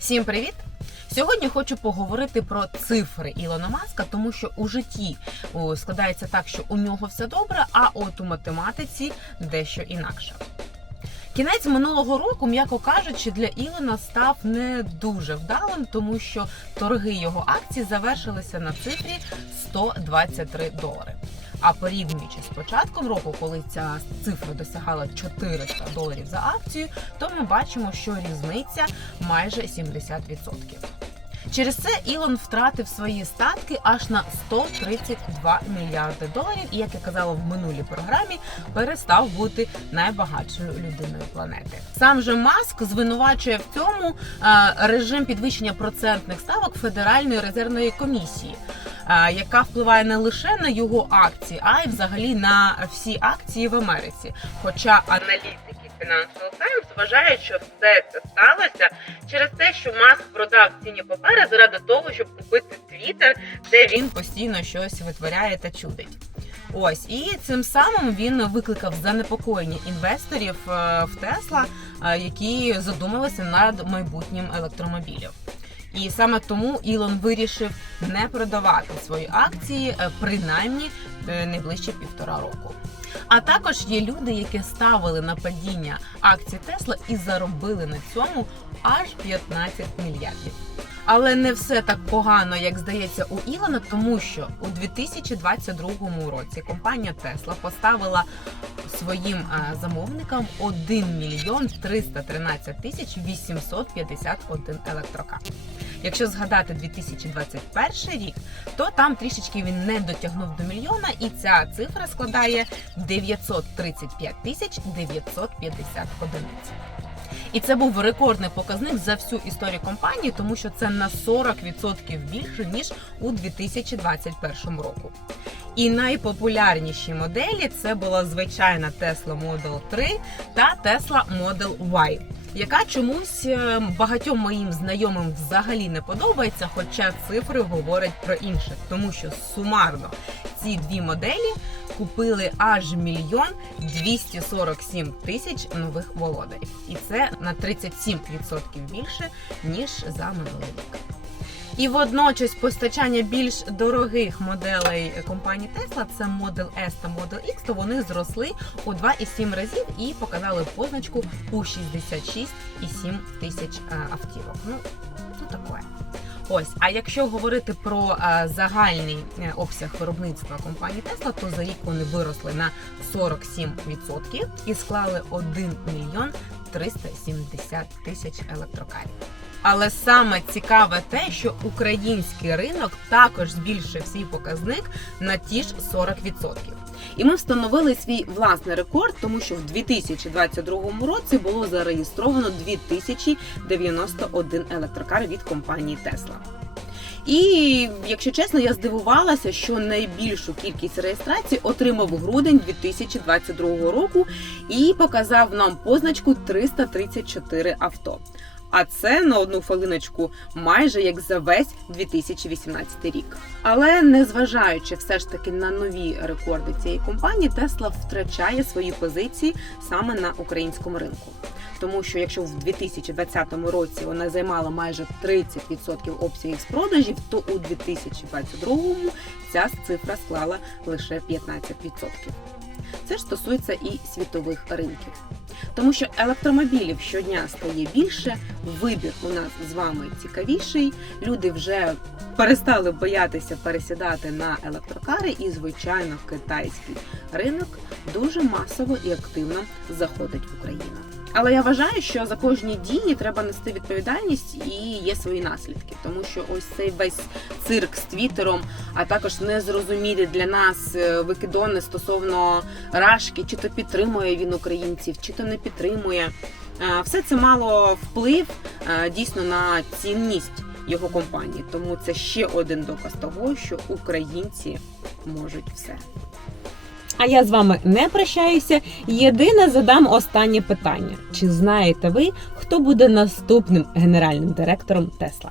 Всім привіт! Сьогодні хочу поговорити про цифри Ілона Маска, тому що у житті складається так, що у нього все добре, а от у математиці дещо інакше. Кінець минулого року, м'яко кажучи, для Ілона став не дуже вдалим, тому що торги його акцій завершилися на цифрі 123 долари. А порівнюючи з початком року, коли ця цифра досягала 400 доларів за акцію, то ми бачимо, що різниця майже 70%. Через це Ілон втратив свої статки аж на 132 мільярди доларів, і як я казала в минулій програмі, перестав бути найбагатшою людиною планети. Сам же Маск звинувачує в цьому режим підвищення процентних ставок Федеральної резервної комісії. Е, Яка впливає не лише на його акції, а й взагалі на всі акції в Америці. Хоча аналітики Financial Times вважають, що все це сталося через те, що Маск продав цінні папери заради того, щоб купити Твіттер, де він постійно щось витворяє та чудить. Ось і цим самим він викликав занепокоєння інвесторів е, в Тесла, е, які задумалися над майбутнім електромобілів. І саме тому Ілон вирішив не продавати свої акції е, принаймні е, найближче півтора року. А також є люди, які ставили на падіння акцій Тесла і заробили на цьому аж 15 мільярдів. Але не все так погано, як здається у Ілона, тому що у 2022 році компанія Тесла поставила своїм е, замовникам 1 мільйон 313 тисяч 851 електрокар. Якщо згадати 2021 рік, то там трішечки він не дотягнув до мільйона, і ця цифра складає 935 тисяч 950 одиниць. І це був рекордний показник за всю історію компанії, тому що це на 40% більше ніж у 2021 року. І найпопулярніші моделі це була звичайна Tesla Model 3 та Tesla Model Y, яка чомусь е, багатьом моїм знайомим взагалі не подобається, хоча цифри говорять про інше, тому що сумарно ці дві моделі купили аж мільйон 247 тисяч нових володарів, і це на 37% більше ніж за минулий рік. І водночас постачання більш дорогих моделей компанії Tesla, це Model S та Model X, то вони зросли у 2,7 разів і показали позначку у 66,7 тисяч е, автівок. Ну, ну таке. Ось, а якщо говорити про е, загальний е, обсяг виробництва компанії Tesla, то за рік вони виросли на 47% і склали 1 мільйон 370 тисяч електрокарів. Але саме цікаве те, що український ринок також збільшив свій показник на ті ж 40%. І ми встановили свій власний рекорд, тому що в 2022 році було зареєстровано 2091 електрокар від компанії Tesla. І якщо чесно, я здивувалася, що найбільшу кількість реєстрацій отримав грудень 2022 року і показав нам позначку 334 авто. А це на одну хвилиночку майже як за весь 2018 рік. Але незважаючи все ж таки на нові рекорди цієї компанії, Тесла втрачає свої позиції саме на українському ринку. Тому що якщо в 2020 році вона займала майже 30% обсягів з продажів, то у 2022 ця цифра склала лише 15%. Це ж стосується і світових ринків. Тому що електромобілів щодня стає більше, вибір у нас з вами цікавіший. Люди вже перестали боятися пересідати на електрокари, і, звичайно, китайський ринок дуже масово і активно заходить в Україну. Але я вважаю, що за кожні дії треба нести відповідальність і є свої наслідки, тому що ось цей весь цирк з твіттером, а також незрозумілі для нас е, викидони стосовно рашки, чи то підтримує він українців, чи то не підтримує. Е, Все це мало вплив е, дійсно на цінність його компанії. Тому це ще один доказ того, що українці можуть все. А я з вами не прощаюся. Єдине задам останнє питання: чи знаєте ви, хто буде наступним генеральним директором Тесла?